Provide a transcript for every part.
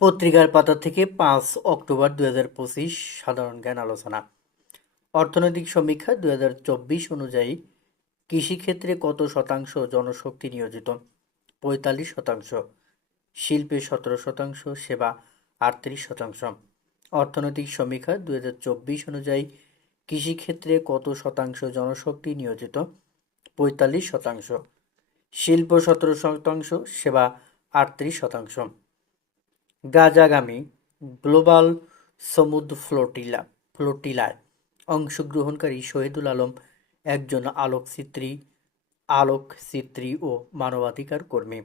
পত্রিকার পাতা থেকে পাঁচ অক্টোবর দুই হাজার পঁচিশ সাধারণ জ্ঞান আলোচনা। অর্থনৈতিক সমীক্ষা দুই হাজার চব্বিশ অনুযায়ী কৃষিক্ষেত্রে কত শতাংশ জনশক্তি নিয়োজিত? পঁয়তাল্লিশ শতাংশ। শিল্পে সতেরো শতাংশ, সেবা আটত্রিশ শতাংশ। অর্থনৈতিক সমীক্ষা দুই হাজার চব্বিশ অনুযায়ী কৃষিক্ষেত্রে কত শতাংশ জনশক্তি নিয়োজিত? পঁয়তাল্লিশ শতাংশ। শিল্প সতেরো শতাংশ, সেবা আটত্রিশ শতাংশ। গাজাগামী গ্লোবাল সমুদ্র ফ্লোটিলা, ফ্লোটিলায় অংশগ্রহণকারী শহীদুল আলম একজন আলোকচিত্রী আলোকচিত্রী ও মানবাধিকার কর্মী।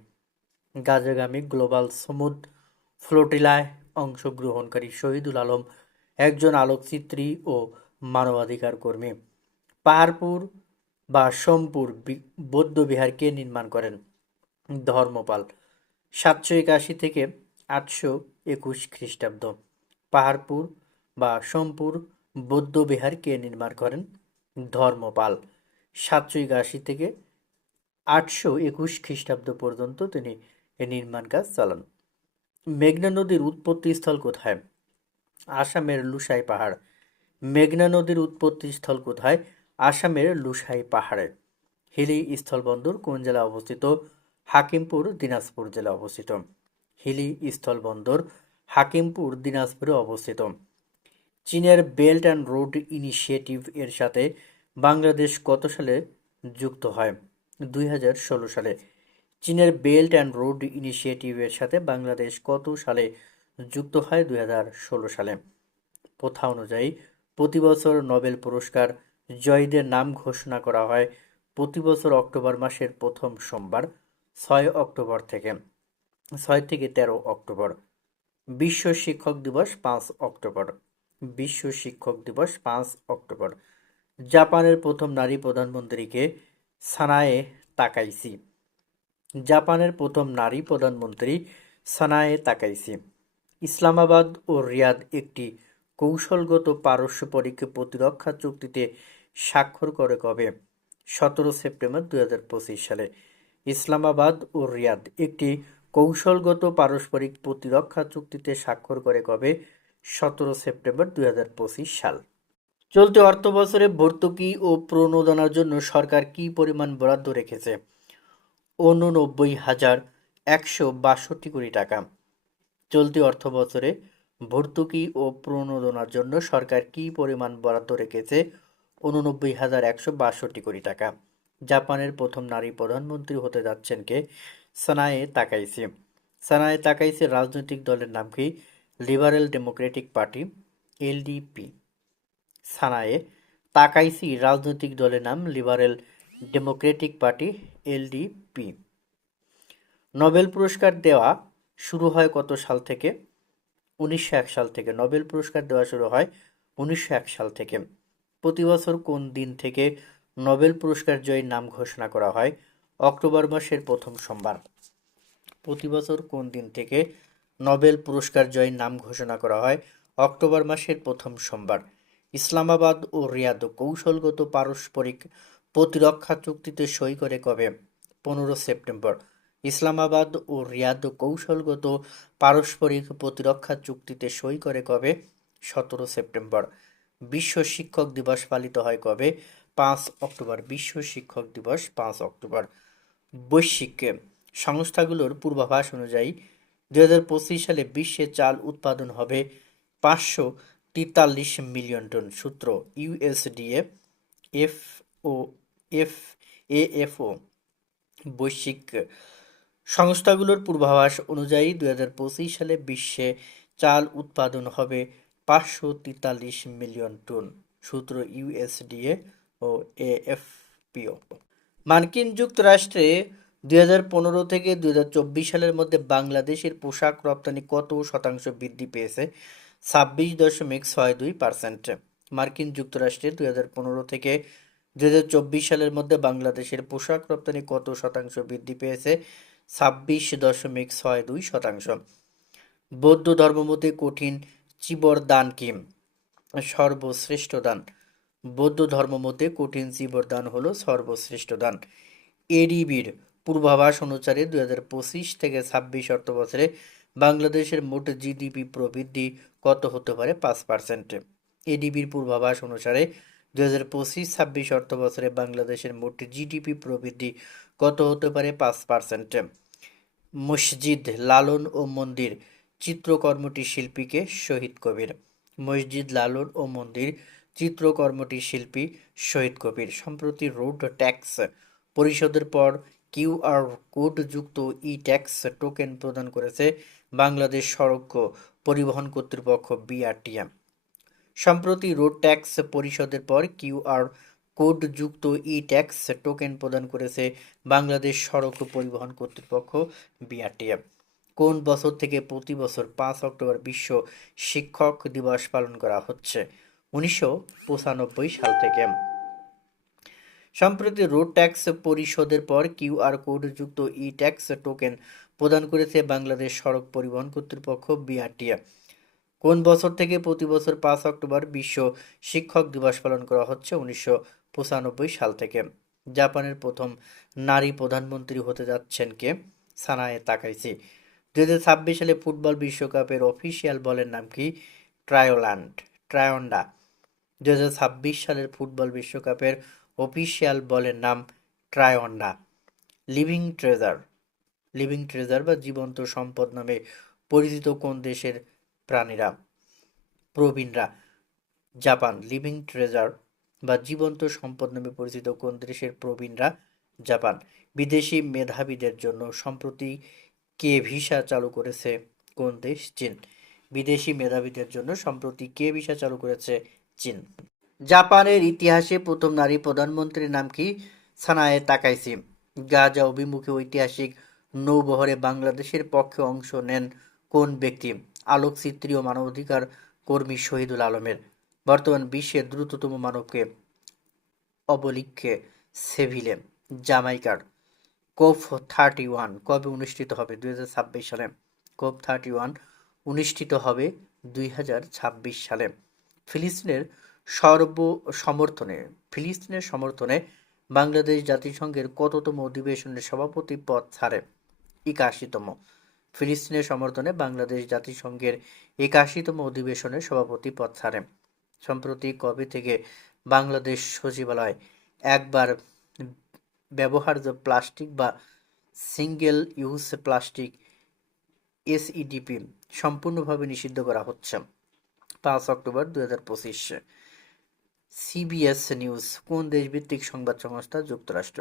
গাজাগামী গ্লোবাল সমুদ্র ফ্লোটিলায় অংশগ্রহণকারী শহীদুল আলম একজন আলোকচিত্রী ও মানবাধিকার কর্মী। পাহাড়পুর বা সোমপুর বৌদ্ধবিহারকে নির্মাণ করেন ধর্মপাল। সাতশো একাশি থেকে আটশো একুশ খ্রিস্টাব্দ। পাহাড়পুর বা সোমপুর বৌদ্ধবিহার কে নির্মাণ করেন ধর্মপাল। সাতশো একাশি থেকে আটশো একুশ খ্রিস্টাব্দ পর্যন্ত তিনি নির্মাণ কাজ চালান। মেঘনা নদীর উৎপত্তি স্থল কোথায়? আসামের লুসাই পাহাড়। মেঘনা নদীর উৎপত্তি স্থল কোথায়? আসামের লুসাই পাহাড়ে। হিলি স্থলবন্দর কোন জেলায় অবস্থিত? হাকিমপুর, দিনাজপুর জেলায় অবস্থিত। হিলি স্থলবন্দর হাকিমপুর, দিনাজপুরে অবস্থিত। চীনের বেল্ট অ্যান্ড রোড ইনিশিয়েটিভ এর সাথে বাংলাদেশ কত সালে যুক্ত হয়? দুই হাজার ষোলো সালে। চীনের বেল্ট অ্যান্ড রোড ইনিশিয়েটিভ এর সাথে বাংলাদেশ কত সালে যুক্ত হয়? দুই হাজার ষোলো সালে। প্রথা অনুযায়ী, প্রতি বছর নোবেল পুরস্কার জয়ীদের নাম ঘোষণা করা হয়। প্রতি বছর অক্টোবর মাসের প্রথম সোমবার, ছয় অক্টোবর থেকে। ছয় থেকে তেরো অক্টোবর। বিশ্ব শিক্ষক দিবস পাঁচ অক্টোবর। বিশ্ব শিক্ষক দিবস পাঁচ অক্টোবর। জাপানের প্রথম নারী প্রধানমন্ত্রীকে সানায়ে তাকাইসি। জাপানের প্রথম নারী প্রধানমন্ত্রী সানায়ে তাকাইসি। ইসলামাবাদ ও রিয়াদ একটি কৌশলগত পারস্পরিক প্রতিরক্ষা চুক্তিতে স্বাক্ষর করে কবে? সতেরো সেপ্টেম্বর দু হাজার পঁচিশ সালে। ইসলামাবাদ ও রিয়াদ একটি কৌশলগত পারস্পরিক প্রতিরক্ষা চুক্তিতে স্বাক্ষর করে কবে? সতেরো সেপ্টেম্বর দুই হাজার পঁচিশ সাল। চলতি অর্থ বছরে ভর্তুকি ও প্রণোদনার জন্য সরকার কী পরিমাণ বরাদ্দ রেখেছে? উননব্বই হাজার একশো বাষট্টি কোটি টাকা। চলতি অর্থ বছরে ভর্তুকি ও প্রণোদনার জন্য সরকার কী পরিমাণ বরাদ্দ রেখেছে? উননব্বই হাজার একশো বাষট্টি কোটি টাকা। জাপানের প্রথম নারী প্রধানমন্ত্রী হতে যাচ্ছেন কে? সানায়ে তাকাইসি সানায়ে তাকাইসির রাজনৈতিক দলের নাম কি? Liberal democratic party LDP Sanae Takaichi রাজনৈতিক দলের নাম liberal democratic party LDP Nobel পুরস্কার দেওয়া শুরু হয় কত সাল থেকে? উনিশশো এক সাল থেকে। নোবেল পুরস্কার দেওয়া শুরু হয় উনিশশো এক সাল থেকে। প্রতি বছর কোন দিন থেকে নোবেল পুরস্কার জয়ীর নাম ঘোষণা করা হয়? অক্টোবর মাসের প্রথম সোমবার। প্রতি বছর কোন দিন থেকে নোবেল পুরস্কার জয়ীর নাম ঘোষণা করা হয় অক্টোবর মাসের প্রথম সোমবার। ইসলামাবাদ ও রিয়াদ কৌশলগত পারস্পরিক প্রতিরক্ষা চুক্তিতে সই করে কবে? পনেরো সেপ্টেম্বর। ইসলামাবাদ ও রিয়াদ কৌশলগত পারস্পরিক প্রতিরক্ষা চুক্তিতে সই করে কবে? সতেরো সেপ্টেম্বর। বিশ্ব শিক্ষক দিবস পালিত হয় কবে? পাঁচ অক্টোবর। বিশ্ব শিক্ষক দিবস পাঁচ অক্টোবর। বৈশ্বিক সংস্থাগুলোর পূর্বাভাস অনুযায়ী দু হাজার পঁচিশ সালে বিশ্বে চাল উৎপাদন হবে পাঁচশো তেতাল্লিশ মিলিয়ন টন, সূত্র USDA F O, F AFO বৈশ্বিক সংস্থাগুলোর পূর্বাভাস অনুযায়ী দু হাজার পঁচিশ সালে বিশ্বে চাল উৎপাদন হবে পাঁচশো তেতাল্লিশ মিলিয়ন টন, সূত্র ইউএসডিএ ও এএফপিও মার্কিন যুক্তরাষ্ট্রে দুই হাজার পনেরো থেকে দুই হাজার চব্বিশ সালের মধ্যে বাংলাদেশের পোশাক রপ্তানি কত শতাংশ বৃদ্ধি পেয়েছে? ছাব্বিশ দশমিক ছয় দুই পার্সেন্ট মার্কিন যুক্তরাষ্ট্রে দুই হাজার পনেরো থেকে দুই হাজার চব্বিশ সালের মধ্যে বাংলাদেশের পোশাক রপ্তানি কত শতাংশ বৃদ্ধি পেয়েছে? ছাব্বিশ দশমিক ছয় দুই শতাংশ। বৌদ্ধ ধর্মমতে কঠিন চিবর দান কি? সর্বশ্রেষ্ঠ দান। বৌদ্ধ ধর্মমতে কঠিন চিবর দান হলো সর্বশ্রেষ্ঠ দান। এডিবির পূর্বাভাস অনুসারে দুই হাজার পঁচিশ থেকে ছাব্বিশ অর্থ বছরে বাংলাদেশের মোট জিডিপি প্রবৃদ্ধি কত হতে পারে পাঁচ পার্সেন্ট? এডিবির পূর্বাভাস অনুসারে দুই হাজার পঁচিশ ছাব্বিশ অর্থ বছরে বাংলাদেশের মোট জিডিপি প্রবৃদ্ধি কত হতে পারে পাঁচ পার্সেন্ট? মসজিদ লালন ও মন্দির চিত্রকর্মটি শিল্পীকে শহীদ কবির। মসজিদ লালন ও মন্দির চিত্রকর্মটি শিল্পী শহীদ কবির। সম্প্রতি রোড ট্যাক্স পরিশোধের পর কিউআর কোড যুক্ত ই ট্যাক্স টোকেন প্রদান করেছে বাংলাদেশ সড়ক পরিবহন কর্তৃপক্ষ, বিআরটিএম। সম্প্রতি রোড ট্যাক্স পরিশোধের পর কিউআর কোড যুক্ত ই ট্যাক্স টোকেন প্রদান করেছে বাংলাদেশ সড়ক পরিবহন কর্তৃপক্ষ, বিআরটিএম। কোন বছর থেকে প্রতি বছর পাঁচ অক্টোবর বিশ্ব শিক্ষক দিবস পালন করা হচ্ছে? উনিশশো পঁচানব্বই সাল থেকে। সম্প্রতি রোড ট্যাক্স পরিশোধের পর কিউআর কোড যুক্ত ই ট্যাক্স টোকেন প্রদান করেছে বাংলাদেশ সড়ক পরিবহন কর্তৃপক্ষ বিআরটিএ কোন বছর থেকে প্রতি বছর পাঁচ অক্টোবর বিশ্ব শিক্ষক দিবস পালন করা হচ্ছে উনিশশো পঁচানব্বই সাল থেকে। জাপানের প্রথম নারী প্রধানমন্ত্রী হতে যাচ্ছেন কে? সানায়ে তাকাইছি দু হাজার ছাব্বিশ সালে ফুটবল বিশ্বকাপের অফিসিয়াল বলের নাম কি? ট্রায়োল্যান্ড। ট্রায়ন্ডা। দু হাজার ছাব্বিশ সালের ফুটবল বিশ্বকাপের অফিসিয়াল বলের নাম Trionda living treasure. Living treasure বা জীবন্ত সম্পদ নামে পরিচিত কোন দেশের প্রাণীরা? প্রবীণরা, জাপান। লিভিং ট্রেজার বা জীবন্ত সম্পদ নামে পরিচিত কোন দেশের প্রবীণরা? জাপান। বিদেশি মেধাবীদের জন্য সম্প্রতি কে ভিসা চালু করেছে কোন দেশ? চীন। বিদেশি মেধাবীদের জন্য সম্প্রতি কে ভিসা চালু করেছে চীন। জাপানের ইতিহাসে প্রথম নারী প্রধানমন্ত্রীর নাম কি? সানায়ে তাকাইসি। গাজা অভিমুখে ঐতিহাসিক নৌবহরে বাংলাদেশের পক্ষে অংশ নেন কোন ব্যক্তি? আলোকচিত্রী ও মানবাধিকার কর্মী শহীদুল আলমের। বর্তমান বিশ্বের দ্রুততম মানবকে অবলিক্ষে সেভিলে জামাইকার কোপ থার্টি ওয়ান। কবে অনুষ্ঠিত হবে? দুই হাজার ছাব্বিশ সালে। কোপ থার্টি ওয়ান অনুষ্ঠিত হবে দুই হাজার ছাব্বিশ সালে। ফিলিস্তিনের সর্ব সমর্থনে, ফিলিস্তিনের সমর্থনে বাংলাদেশ জাতিসংঘের কততম অধিবেশনের সভাপতি পদ ছাড়ে? একাশিতম। ফিলিস্তিনের সমর্থনে বাংলাদেশ জাতিসংঘের একাশিতম অধিবেশনের সভাপতি পদ ছাড়ে। সম্প্রতি কবে থেকে বাংলাদেশ সচিবালয় একবার ব্যবহার্য প্লাস্টিক বা সিঙ্গেল ইউজ প্লাস্টিক এসইডিপি সম্পূর্ণভাবে নিষিদ্ধ করা হচ্ছে? পাঁচ অক্টোবর দু হাজার পঁচিশ। সিবিএস নিউজ কোন দেশভিত্তিক সংবাদ সংস্থা যুক্তরাষ্ট্র?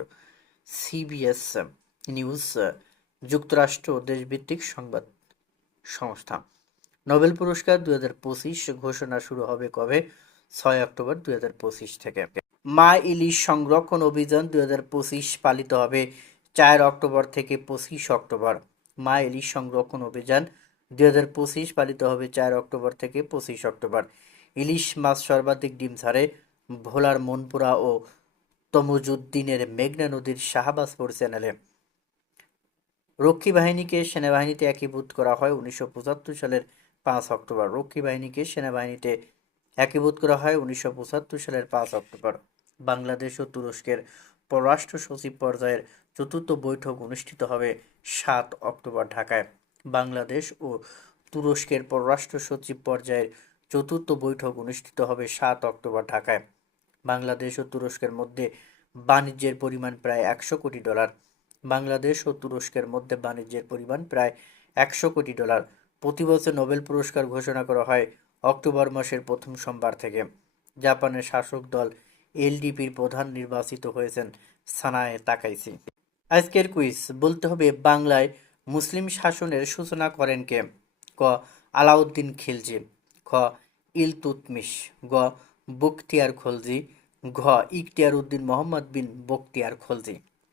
সিবিএস নিউজ যুক্তরাষ্ট্র দেশভিত্তিক সংবাদ সংস্থা। নোবেল পুরস্কার দু হাজার পঁচিশ ঘোষণা শুরু হবে কবে? ছয় অক্টোবর দু হাজার পঁচিশ থেকে। মা ইলিশ সংরক্ষণ অভিযান দু হাজার পঁচিশ পালিত হবে চার অক্টোবর থেকে পঁচিশ অক্টোবর। মা ইলিশ সংরক্ষণ অভিযান দু হাজার পঁচিশ পালিত হবে চার অক্টোবর থেকে পঁচিশ অক্টোবর। ইলিশ মাছ সর্বাধিক ডিম ছাড়ে ভোলার মনপুরা ও তমজুদ্দিনের মেঘনা নদীর শাহবাজপুর চ্যানেলে। রক্ষী বাহিনীকে সেনাবাহিনীতে একীভূত করা হয় উনিশশো পঁচাত্তর সালের পাঁচ অক্টোবর। রক্ষী বাহিনীকে সেনাবাহিনীতে একীভূত করা হয় উনিশশো পঁচাত্তর সালের পাঁচ অক্টোবর। বাংলাদেশ ও তুরস্কের পররাষ্ট্র সচিব পর্যায়ের চতুর্থ বৈঠক অনুষ্ঠিত হবে সাত অক্টোবর ঢাকায়। বাংলাদেশ ও তুরস্কের পররাষ্ট্র সচিব পর্যায়ের চতুর্থ বৈঠক অনুষ্ঠিত হবে সাত অক্টোবর ঢাকায়। বাংলাদেশ ও তুরস্কের মধ্যে বাণিজ্যের পরিমাণ প্রায় একশো কোটি ডলার। বাংলাদেশ ও তুরস্কের মধ্যে বাণিজ্যের পরিমাণ প্রায় একশো কোটি ডলার। প্রতি বছর নোবেল পুরস্কার ঘোষণা করা হয় অক্টোবর মাসের প্রথম সোমবার থেকে। জাপানের শাসক দল এলডিপির প্রধান নির্বাচিত হয়েছেন সানায়ে তাকাইসি। আজকের কুইজ, বলতে হবে বাংলায় মুসলিম শাসনের সূচনা করেন কে? ক, আলাউদ্দিন খিলজি। খ, ইলতুতমিশ। গ, বখতিয়ার খলজি। ঘ ইকতিয়ার উদ্দিন মোহাম্মদ বিন বখতিয়ার খলজি।